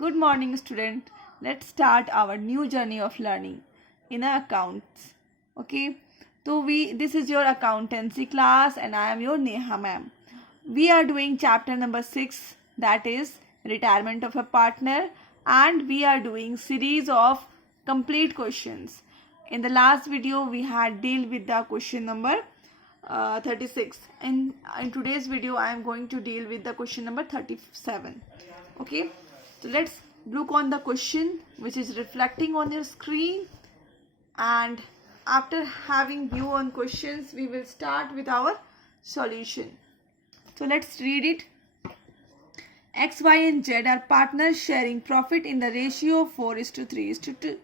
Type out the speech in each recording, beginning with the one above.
Good morning, student. Let's start our new journey of learning in accounts. Okay. So this is your accountancy class, and I am your Neha ma'am. We are doing chapter number 6, that is retirement of a partner, and we are doing series of complete questions. In the last video, we had deal with the question number 36. In today's video, I am going to deal with the question number 37. Okay. So let's look on the question which is reflecting on your screen, and after having view on questions we will start with our solution. So let's read it. X, Y and Z are partners sharing profit in the ratio of 4:3:2.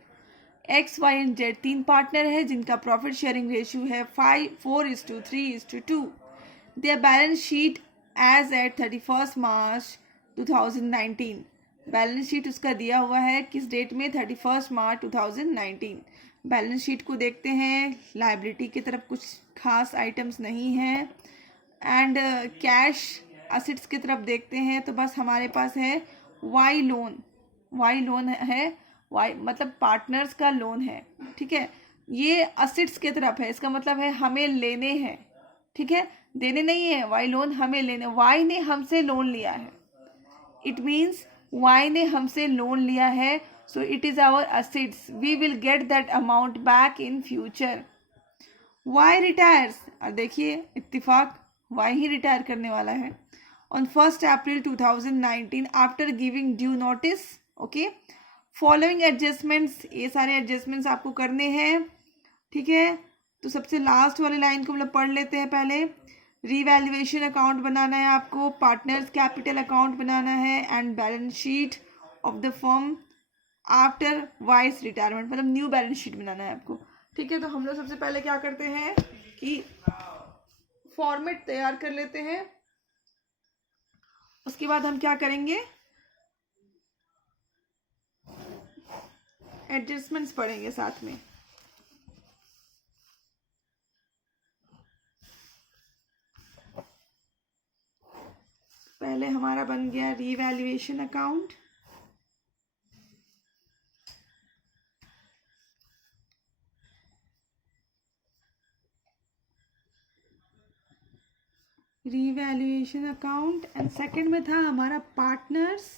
X, Y and Z तीन partner है जिनका profit sharing ratio है 4:3:2. Their balance sheet as at 31st March 2019. Balance sheet उसका दिया हुआ है किस date में 31 मार्च 2019. बैलेंस शीट को देखते हैं. लाइबिलिटी की तरफ कुछ खास आइटम्स नहीं है, एंड कैश असेट्स की तरफ देखते हैं तो बस हमारे पास है वाई लोन. वाई लोन है, वाई मतलब पार्टनर्स का लोन है. ठीक है, ये असेट्स की तरफ है, इसका मतलब है हमें लेने हैं. ठीक है, देने नहीं है. वाई लोन हमें लेने, वाई ने हमसे लोन लिया है. इट मीन्स वाई ने हमसे लोन लिया है, so it is our assets. We will get that amount back in future. Y retires, और देखिए इत्तिफाक वाई ही रिटायर करने वाला है on 1 April 2019 after giving due notice. Okay, following adjustments, ये सारे एडजस्टमेंट्स आपको करने हैं. ठीक है, तो सबसे लास्ट वाली लाइन को हम लोग पढ़ लेते हैं पहले. रीवैल्यूएशन अकाउंट बनाना है आपको, पार्टनर्स कैपिटल अकाउंट बनाना है, and balance sheet of the firm after vice retirement, मतलब न्यू बैलेंस शीट बनाना है आपको. ठीक है, तो हम लोग सबसे पहले क्या करते हैं कि फॉर्मेट तैयार कर लेते हैं. उसके बाद हम क्या करेंगे, एडजस्टमेंट्स पढ़ेंगे साथ में. पहले हमारा बन गया revaluation account. Revaluation account, and second में था हमारा पार्टनर्स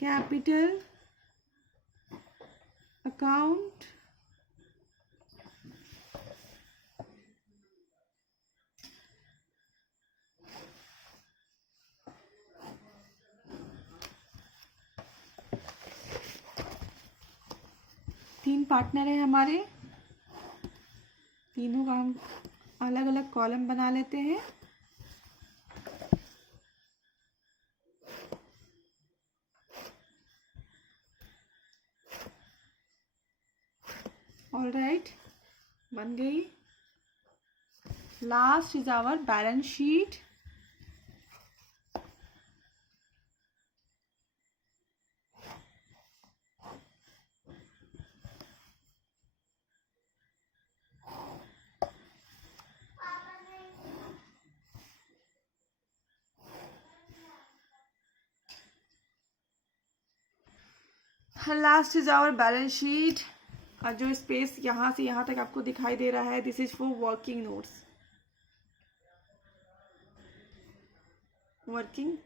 कैपिटल अकाउंट. तीन पार्टनर है हमारे, तीनों का हम अलग अलग कॉलम बना लेते हैं. ऑल राइट, बन गई. Last is our balance sheet. Last is our balance sheet. और जो स्पेस यहाँ से यहाँ तक आपको दिखाई दे रहा है, this is for working notes. Working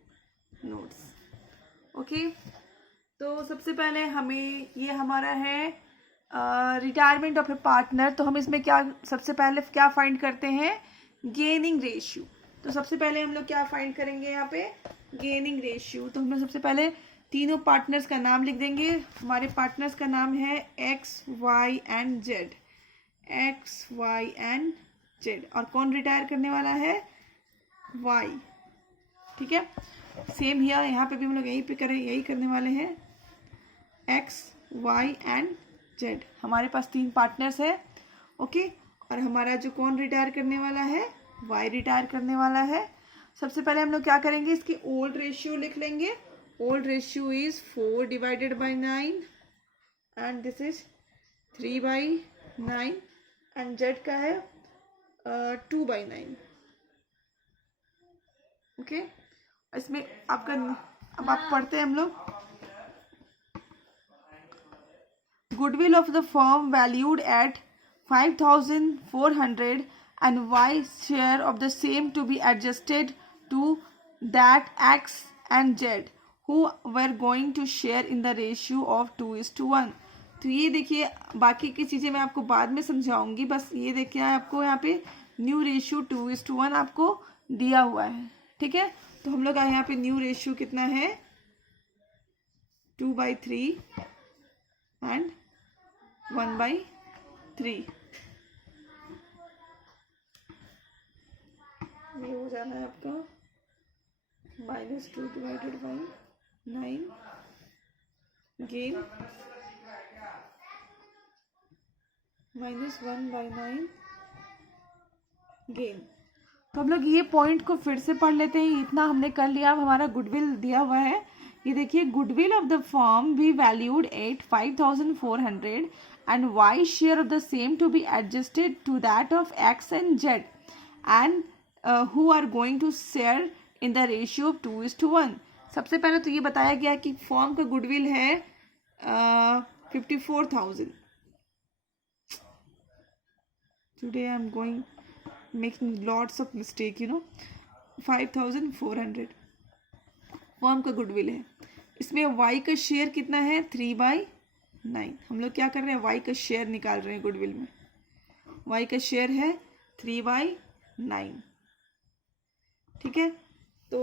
notes. Okay, तो सबसे पहले हमें ये हमारा है रिटायरमेंट ऑफ ए पार्टनर. तो हम इसमें क्या सबसे पहले क्या फाइंड करते हैं, गेनिंग रेशियो. तो सबसे पहले हम लोग क्या फाइंड करेंगे यहाँ पे, गेनिंग रेशियो. तो हम लोग सबसे पहले तीनों पार्टनर्स का नाम लिख देंगे. हमारे पार्टनर्स का नाम है X, Y and Z. X, Y and Z. और कौन रिटायर करने वाला है, वाई. ठीक है, सेम हियर, यहाँ पे भी हम लोग यही करने वाले हैं. X, Y and Z. हमारे पास तीन पार्टनर्स है. ओके, और हमारा जो कौन रिटायर करने वाला है, वाई रिटायर करने वाला है. सबसे पहले हम लोग क्या करेंगे, इसकी ओल्ड रेशियो लिख लेंगे. Old ratio is 4/9, and this is 3/9, and Z का है 2/9. ओके, इसमें आपका, अब आप पढ़ते हैं हम लोग। Goodwill of the firm valued at 5,400 and Y share of the same to be adjusted to that X and Z who were going to share in the ratio of 2:1। तो ये देखिए, बाकी की चीज़ें मैं आपको बाद में समझाऊंगी, बस ये देखिए आपको यहाँ पे न्यू रेशियो 2:1 आपको दिया हुआ है, ठीक है। तो हम लोग यहाँ पे न्यू रेशियो कितना है, 2/3 एंड 1/3। ये हो जाना है आपका -2 डिवाइडेड बाई 9 गेन -1/9 गेन। तो हम लोग ये पॉइंट को फिर से पढ़ लेते हैं। इतना हमने कर लिया। अब हमारा गुडविल दिया हुआ है, ये देखिए, goodwill of the firm be valued at 5,400 and Y share of the same to be adjusted to that of X and Z and who are going to share in the ratio of 2:1। सबसे पहले तो ये बताया गया कि firm का goodwill है 54,000। Today I am going making lots of mistake, 5,400 firm का गुडविल है। इसमें वाई का शेयर कितना है, 3/9। हम लोग क्या कर रहे हैं, वाई का शेयर निकाल रहे हैं गुडविल में। वाई का शेयर है 3/9, ठीक है। तो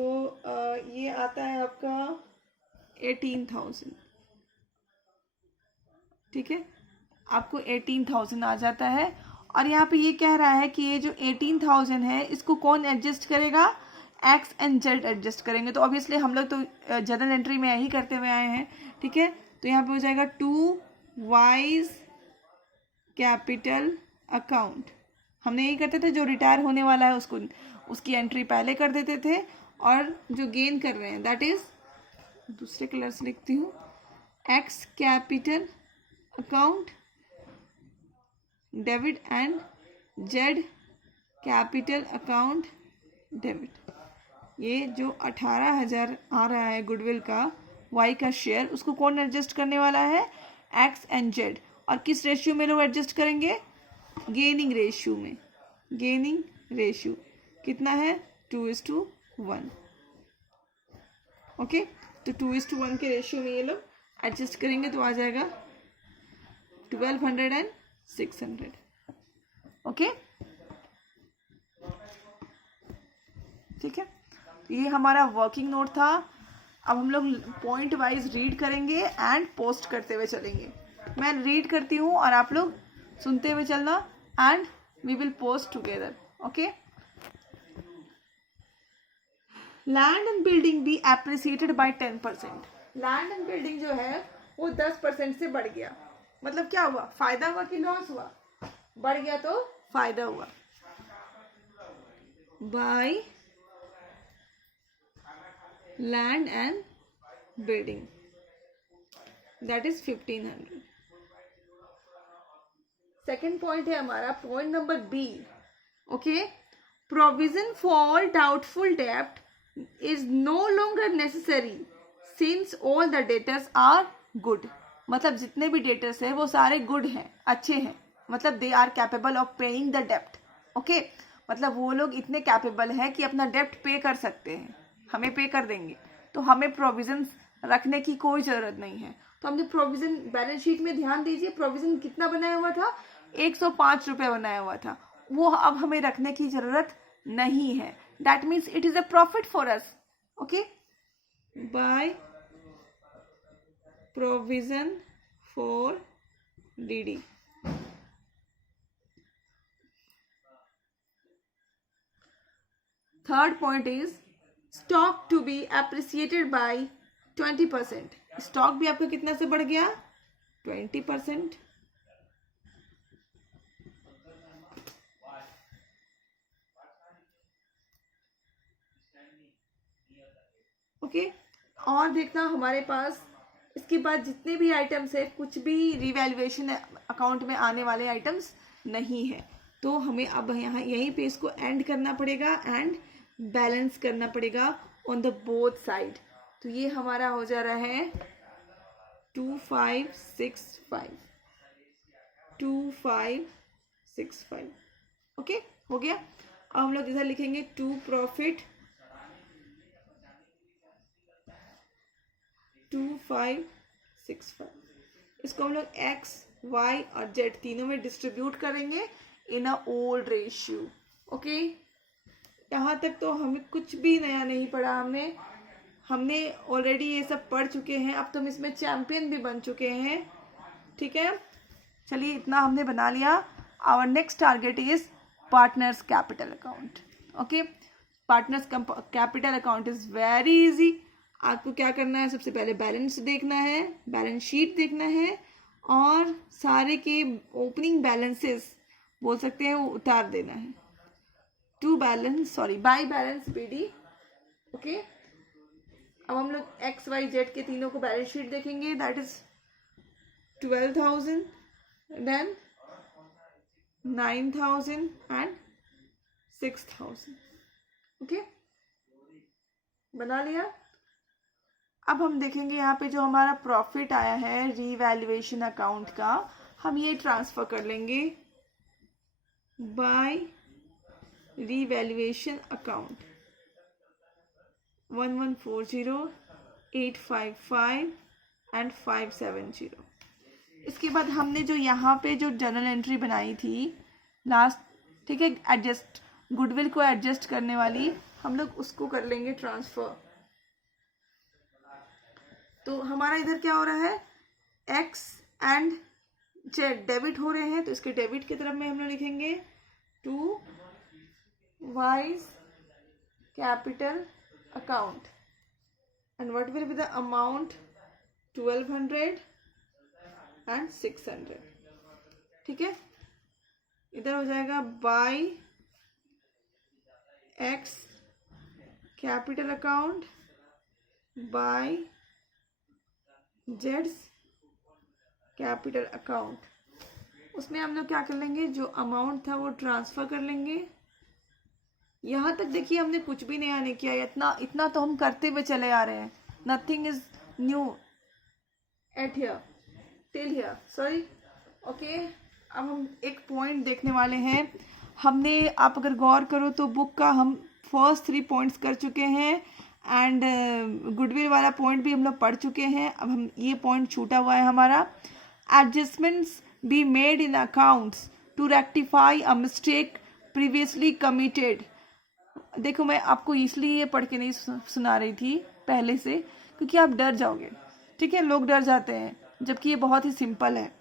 ये आता है आपका 18,000, ठीक है। आपको 18,000 आ जाता है। और यहाँ पे ये कह रहा है कि ये जो 18,000 है इसको कौन एडजस्ट करेगा, एक्स एंड जेड एडजस्ट करेंगे। तो ऑब्वियसली हम लोग तो जनरल एंट्री में यही करते हुए आए हैं, ठीक है। तो यहाँ पे हो जाएगा 2 वाइज कैपिटल अकाउंट। हमने यही करते थे, जो रिटायर होने वाला है उसको उसकी एंट्री पहले कर देते थे, और जो गेन कर रहे हैं दैट इज, दूसरे कलर से लिखती हूँ, x capital account debit and Z capital account debit. ये जो 18,000 आ रहा है गुडविल का, वाई का शेयर, उसको कौन एडजस्ट करने वाला है, एक्स एंड जेड। और किस रेशियो में लोग एडजस्ट करेंगे, गेनिंग रेशियो में। गेनिंग रेशियो कितना है, 2:1। ओके, तो 2:1 के रेशियो में ये लोग एडजस्ट करेंगे, तो आ जाएगा 1,200 एंड 600। ओके, ठीक है। ये हमारा वर्किंग नोट था। अब हम लोग पॉइंट वाइज रीड करेंगे एंड पोस्ट करते हुए चलेंगे। मैं रीड करती हूँ और आप लोग सुनते हुए चलना, and we will post together. Okay. Land and building be appreciated by 10%। Land and building जो है वो 10% से बढ़ गया। मतलब क्या हुआ, फायदा हुआ कि लॉस हुआ, बढ़ गया तो फायदा हुआ। By land and building that is 1,500। Second point है हमारा, point number B. Okay, provision for doubtful डेब्ट is no longer necessary since all the debtors are good. मतलब जितने भी डेटर्स है वो सारे गुड हैं, अच्छे हैं, मतलब they are capable of paying the डेप्ट। ओके, मतलब वो लोग इतने कैपेबल हैं कि अपना डेप्ट पे कर सकते हैं, हमें पे कर देंगे, तो हमें प्रोविजन रखने की कोई ज़रूरत नहीं है। तो हमने प्रोविजन, बैलेंस शीट में ध्यान दीजिए, प्रोविजन कितना बनाया हुआ था, 105 रुपये बनाया हुआ था, वो अब हमें रखने की ज़रूरत नहीं है। That means it is a profit for us. Okay, by provision for DD. Third point is stock to be appreciated by 20%। Stock भी आपका कितना से बढ़ गया, 20%। ओके, और देखना हमारे पास इसके बाद जितने भी आइटम्स है, कुछ भी रिवैल्यूएशन अकाउंट में आने वाले आइटम्स नहीं है। तो हमें अब यहाँ यहीं पे इसको एंड करना पड़ेगा एंड बैलेंस करना पड़ेगा ऑन द बोथ साइड। तो ये हमारा हो जा रहा है 2565, 2565। ओके, हो गया। अब हम लोग इधर लिखेंगे टू प्रॉफिट 2565। इसको हम लोग एक्स, वाई और जेड तीनों में डिस्ट्रीब्यूट करेंगे इन अ ओल्ड रेशियो। ओके, यहाँ तक तो हमें कुछ भी नया नहीं पढ़ा। हमने ऑलरेडी ये सब पढ़ चुके हैं। अब तो हम इसमें चैंपियन भी बन चुके हैं। ठीक है, चलिए इतना हमने बना लिया। Our next target is partners capital account. Okay, partners capital account is very easy. आपको क्या करना है, सबसे पहले बैलेंस देखना है, बैलेंस शीट देखना है और सारे के ओपनिंग बैलेंसेस बोल सकते हैं वो उतार देना है। By balance BD। ओके, अब हम लोग एक्स वाई जेड के तीनों को बैलेंस शीट देखेंगे। That is 12,000, then 9,000 and 6,000। Okay, बना लिया। अब हम देखेंगे यहाँ पे जो हमारा प्रॉफिट आया है रीवैल्यूएशन अकाउंट का, हम ये ट्रांसफर कर लेंगे बाय रीवैल्यूएशन अकाउंट 1140, 855 एंड 570। इसके बाद हमने जो यहाँ पे जो जर्नल एंट्री बनाई थी लास्ट, ठीक है, एडजस्ट गुडविल को एडजस्ट करने वाली, हम लोग उसको कर लेंगे ट्रांसफर। तो हमारा इधर क्या हो रहा है, एक्स एंड जेड डेबिट हो रहे हैं, तो इसके डेबिट की तरफ में हम लोग लिखेंगे to Y's capital account and what will be the amount 1200 and 600। ठीक है, इधर हो जाएगा by X capital account by जेड्स कैपिटल अकाउंट। उसमें हम लोग क्या कर लेंगे, जो अमाउंट था वो ट्रांसफर कर लेंगे। यहाँ तक देखिए हमने कुछ भी नया नहीं किया, इतना तो हम करते हुए चले आ रहे हैं। Nothing is new eight here till here, sorry. Okay, अब हम एक पॉइंट देखने वाले हैं। हमने, आप अगर गौर करो तो बुक का हम फर्स्ट 3 पॉइंट्स कर चुके हैं एंड गुडविल वाला पॉइंट भी हम लोग पढ़ चुके हैं। अब हम ये पॉइंट छूटा हुआ है हमारा, adjustments be made in accounts to rectify a mistake previously committed. देखो, मैं आपको इसलिए ये पढ़ के नहीं सुना रही थी पहले से, क्योंकि आप डर जाओगे। ठीक है, लोग डर जाते हैं, जबकि ये बहुत ही सिंपल है।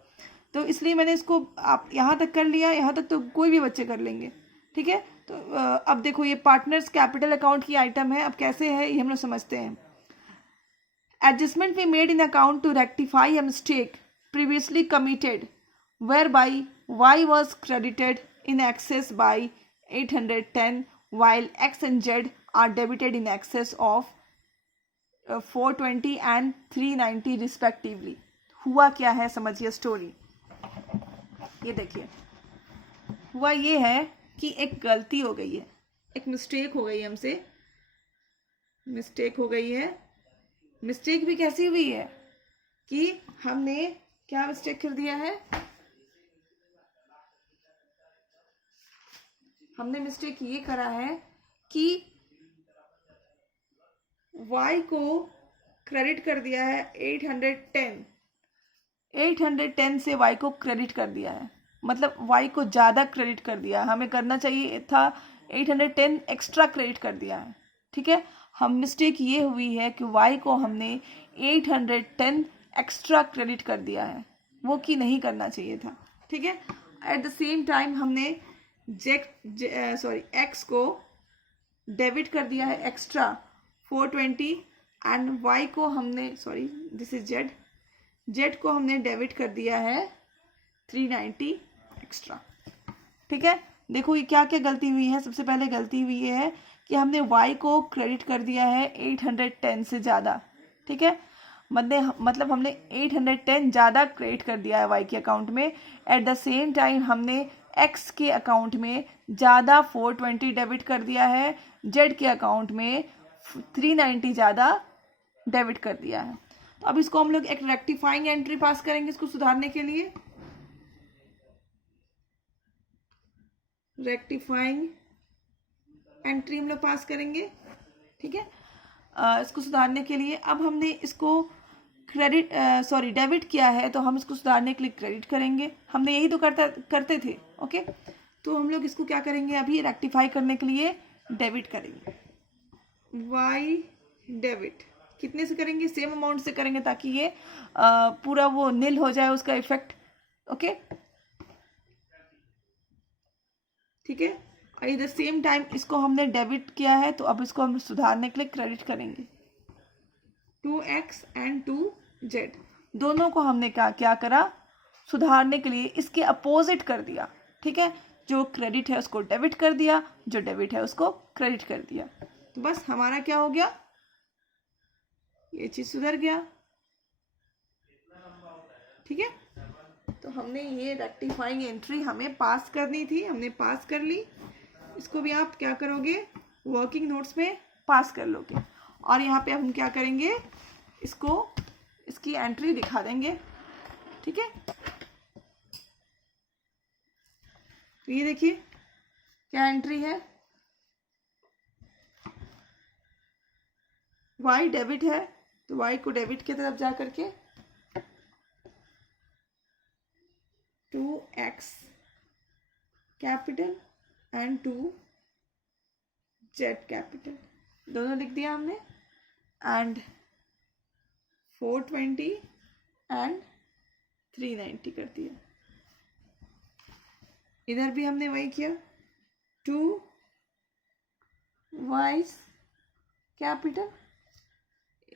तो इसलिए मैंने इसको आप यहाँ तक कर लिया, यहाँ तक तो कोई भी बच्चे कर लेंगे। ठीक है, तो अब देखो ये पार्टनर्स कैपिटल अकाउंट की आइटम है। अब कैसे है ये हम लोग समझते हैं। Adjustment we made in account to rectify a mistake previously committed whereby Y was credited in excess by 810 while X and Z are debited in excess of 420 and 390 respectively। हुआ क्या है समझिए स्टोरी। ये देखिए, हुआ ये है कि एक गलती हो गई है, एक मिस्टेक हो गई हमसे, मिस्टेक हो गई है। मिस्टेक भी कैसी हुई है कि हमने क्या मिस्टेक कर दिया है, हमने मिस्टेक ये करा है कि y को क्रेडिट कर दिया है 810 से y को क्रेडिट कर दिया है, मतलब y को ज़्यादा क्रेडिट कर दिया है। हमें करना चाहिए था 810 एक्स्ट्रा क्रेडिट कर दिया है। ठीक है, हम मिस्टेक ये हुई है कि y को हमने 810 एक्स्ट्रा क्रेडिट कर दिया है, वो कि नहीं करना चाहिए था। ठीक है, एट द सेम टाइम हमने एक्स को डेबिट कर दिया है एक्स्ट्रा 420 एंड वाई को हमने, दिस इज जेड को हमने डेबिट कर दिया है 390 एक्स्ट्रा। ठीक है, देखो ये क्या क्या गलती हुई है। सबसे पहले गलती हुई है कि हमने वाई को क्रेडिट कर दिया है 810 से ज़्यादा। ठीक है, मतलब हमने 810 ज़्यादा क्रेडिट कर दिया है वाई के अकाउंट में। एट द सेम टाइम हमने एक्स के अकाउंट में ज़्यादा 420 डेबिट कर दिया है, जेड के अकाउंट में 390 ज़्यादा डेबिट कर दिया है। तो अब इसको हम लोग एक रेक्टिफाइंग एंट्री पास करेंगे इसको सुधारने के लिए। रेक्टिफाइंग एंट्री हम लोग पास करेंगे, ठीक है। इसको सुधारने के लिए अब हमने इसको डेबिट किया है, तो हम इसको सुधारने के लिए क्रेडिट करेंगे। हमने यही तो करते थे, ओके। तो हम लोग इसको क्या करेंगे, अभी रेक्टिफाई करने के लिए डेबिट करेंगे। वाई डेबिट कितने से करेंगे, सेम अमाउंट से करेंगे ताकि ये पूरा वो नील हो जाए उसका इफेक्ट, ओके, ठीक है। और इधर सेम टाइम इसको हमने डेबिट किया है, तो अब इसको हम सुधारने के लिए क्रेडिट करेंगे। 2x एंड 2z दोनों को हमने क्या करा, सुधारने के लिए इसके अपोजिट कर दिया, ठीक है। जो क्रेडिट है उसको डेबिट कर दिया, जो डेबिट है उसको क्रेडिट कर दिया। तो बस हमारा क्या हो गया, ये चीज सुधर गया, ठीक है। तो हमने ये रेक्टिफाइंग एंट्री हमें पास करनी थी, हमने पास कर ली। इसको भी आप क्या करोगे, वर्किंग नोट्स में पास कर लोगे। और यहाँ पे हम क्या करेंगे, इसको इसकी एंट्री दिखा देंगे, ठीक है। तो ये देखिए क्या एंट्री है, y डेबिट है, तो y को डेबिट की तरफ जा करके 2x capital and 2z capital दोनों लिख दिया हमने, एंड 420 एंड 390 कर दिया। इधर भी हमने वही किया, 2y कैपिटल,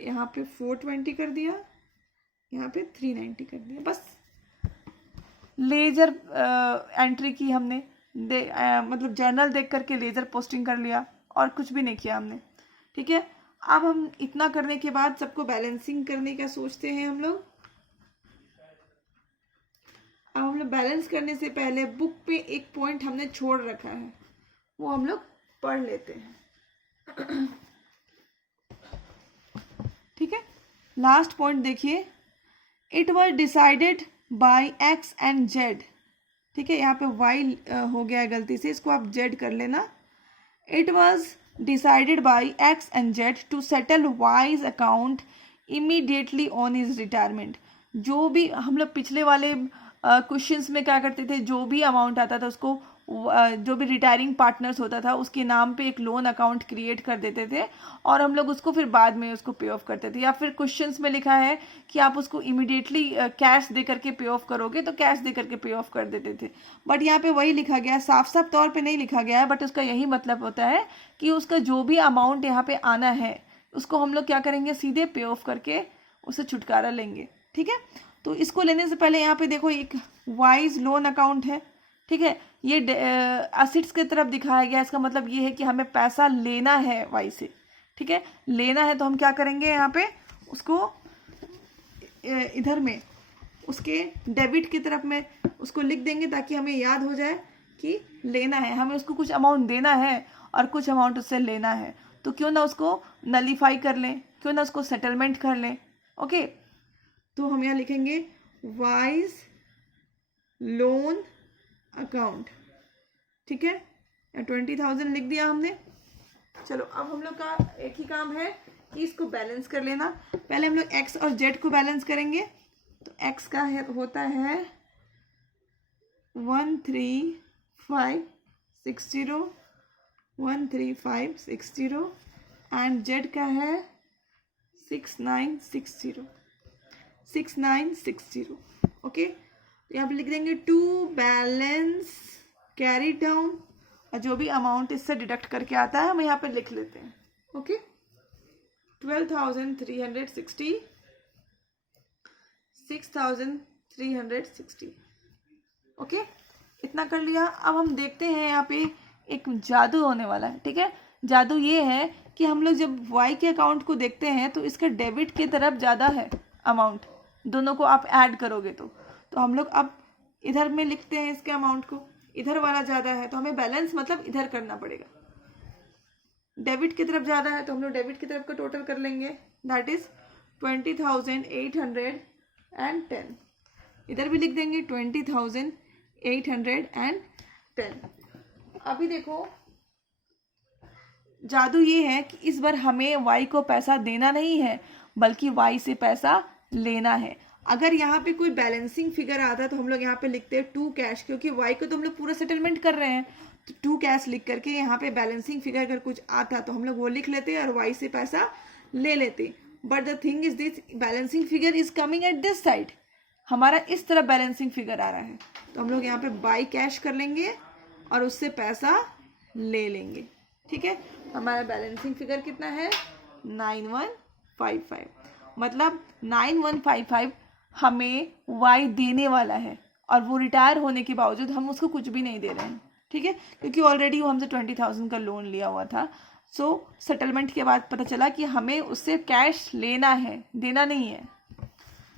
यहाँ पे 420 कर दिया, यहाँ पे 390 कर दिया। बस लेजर एंट्री की हमने, मतलब जर्नल देख करके लेजर पोस्टिंग कर लिया, और कुछ भी नहीं किया हमने, ठीक है। अब हम इतना करने के बाद सबको बैलेंसिंग करने का सोचते हैं हम लोग। अब हम लोग बैलेंस करने से पहले बुक पे एक पॉइंट हमने छोड़ रखा है, वो हम लोग पढ़ लेते हैं, ठीक है। लास्ट पॉइंट देखिए, it was decided by X and Z, ठीक है। यहाँ पे वाई हो गया है गलती से, इसको आप जेड कर लेना। It was decided by X and Z to settle Y's account immediately on his retirement. जो भी हम लोग पिछले वाले क्वेश्चंस में क्या करते थे, जो भी अमाउंट आता था उसको जो भी रिटायरिंग पार्टनर्स होता था उसके नाम पे एक लोन अकाउंट क्रिएट कर देते थे, और हम लोग उसको फिर बाद में उसको पे ऑफ करते थे। या फिर क्वेश्चंस में लिखा है कि आप उसको इमीडिएटली कैश दे करके पे ऑफ करोगे, तो कैश दे करके पे ऑफ कर देते थे। बट यहाँ पे वही लिखा गया, साफ साफ तौर पे नहीं लिखा गया है, बट उसका यही मतलब होता है कि उसका जो भी अमाउंट यहाँ पे आना है उसको हम लोग क्या करेंगे, सीधे पे ऑफ करके उससे छुटकारा लेंगे, ठीक है। तो इसको लेने से पहले यहाँ पे देखो एक वाइज लोन अकाउंट है, ठीक है। ये एसिड्स की तरफ दिखाया गया, इसका मतलब ये है कि हमें पैसा लेना है वाई से, ठीक है। लेना है तो हम क्या करेंगे, यहाँ पे उसको इधर में उसके डेबिट की तरफ में उसको लिख देंगे ताकि हमें याद हो जाए कि लेना है, हमें उसको कुछ अमाउंट देना है और कुछ अमाउंट उससे लेना है। तो क्यों ना उसको नलीफाई कर लें, क्यों ना उसको सेटलमेंट कर लें, ओके। तो हम यहाँ लिखेंगे वाइज लोन अकाउंट, ठीक है। 20,000 लिख दिया हमने। चलो अब हम लोग का एक ही काम है कि इसको बैलेंस कर लेना। पहले हम लोग एक्स और जेड को बैलेंस करेंगे। तो एक्स का होता है 13560 13560 एंड जेड का है 6960 ओके। तो यहाँ पे लिख देंगे टू बैलेंस कैरी डाउन, और जो भी अमाउंट इससे डिडक्ट करके आता है हम यहाँ पे लिख लेते हैं, ओके। 12,360 6,360 ओके, इतना कर लिया। अब हम देखते हैं यहाँ पे एक जादू होने वाला है, ठीक है। जादू ये है कि हम लोग जब वाई के अकाउंट को देखते हैं तो इसके डेबिट की तरफ ज़्यादा है अमाउंट, दोनों को आप ऐड करोगे तो हम लोग अब इधर में लिखते हैं इसके अमाउंट को, इधर वाला ज़्यादा है तो हमें बैलेंस मतलब इधर करना पड़ेगा। डेबिट की तरफ ज़्यादा है तो हम लोग डेबिट की तरफ का टोटल कर लेंगे, दैट इज 20,810। इधर भी लिख देंगे 20,810। अभी देखो जादू ये है कि इस बार हमें y को पैसा देना नहीं है बल्कि y से पैसा लेना है। अगर यहाँ पे कोई बैलेंसिंग फिगर आता तो हम लोग यहाँ पे लिखते हैं टू कैश, क्योंकि y को तो हम लोग पूरा सेटलमेंट कर रहे हैं, तो टू कैश लिख करके यहाँ पे बैलेंसिंग फिगर अगर कुछ आता तो हम लोग वो लिख लेते और y से पैसा ले लेते। But the thing is this, balancing figure is coming at this side, हमारा इस तरफ बैलेंसिंग फिगर आ रहा है, तो हम लोग यहाँ पे बाई कैश कर लेंगे और उससे पैसा ले लेंगे। ठीक है, हमारा बैलेंसिंग फिगर कितना है 9155, मतलब 9155 हमें y देने वाला है और वो रिटायर होने के बावजूद हम उसको कुछ भी नहीं दे रहे हैं। ठीक है, क्योंकि ऑलरेडी वो हमसे 20,000 का लोन लिया हुआ था। सो सेटलमेंट के बाद पता चला कि हमें उससे कैश लेना है, देना नहीं है।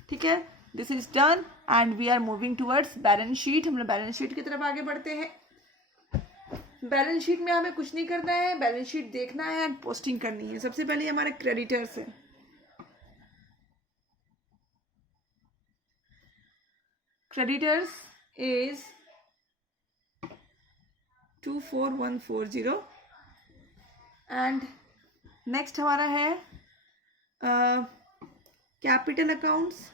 ठीक है, this is done and we are moving towards balance sheet. हम लोग बैलेंस शीट की तरफ आगे बढ़ते हैं। बैलेंस शीट में हमें कुछ नहीं करना है, बैलेंस शीट देखना है एंड पोस्टिंग करनी है। सबसे पहले हमारे क्रेडिटर्स है, क्रेडिटर्स इज 24140 एंड नेक्स्ट हमारा है capital accounts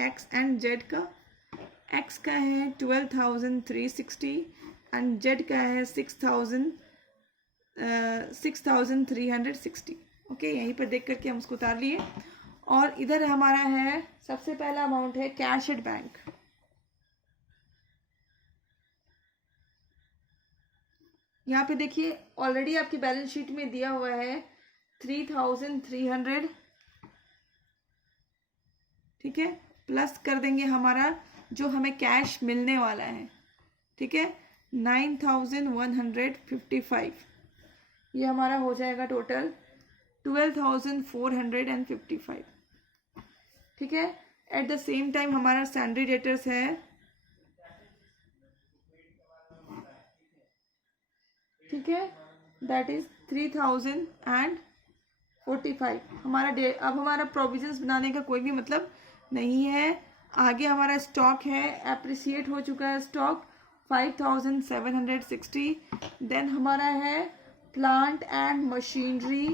x and Z का। एक्स का है 12,360 एंड जेड का है 6,360। ओके, यहीं पर देख करके हम उसको उतार लिए। और इधर हमारा है सबसे पहला अमाउंट है कैश एट बैंक। यहाँ पे देखिए ऑलरेडी आपकी बैलेंस शीट में दिया हुआ है 3,300। ठीक है, प्लस कर देंगे हमारा जो हमें कैश मिलने वाला है। ठीक है, 9,155, ये हमारा हो जाएगा टोटल 12,455। ठीक है, एट द सेम टाइम हमारा सैलरी डेटर्स है, ठीक है, दैट इज 3,045। हमारा अब हमारा प्रोविजंस बनाने का कोई भी मतलब नहीं है। आगे हमारा स्टॉक है, एप्रिसिएट हो चुका है स्टॉक 5,760। देन हमारा है plant and machinery,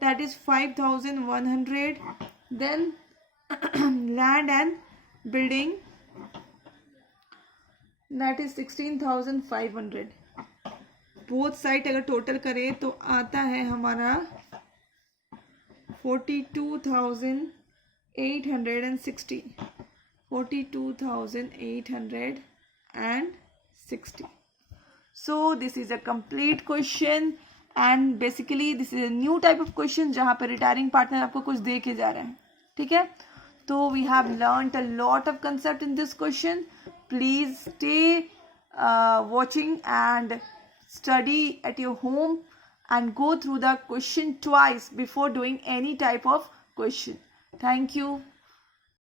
that is 5,100। Then land and building, that is 16,500। Both side अगर टोटल करें तो आता है हमारा 42,860, 42,860. So this is a complete question and basically this is a new type of question जहाँ पे रिटायरिंग पार्टनर आपको कुछ दे के जा रहे हैं। ठीक है, तो we have learnt a lot of concept in this question. Please stay watching and study at your home and go through the question twice before doing any type of question. Thank you.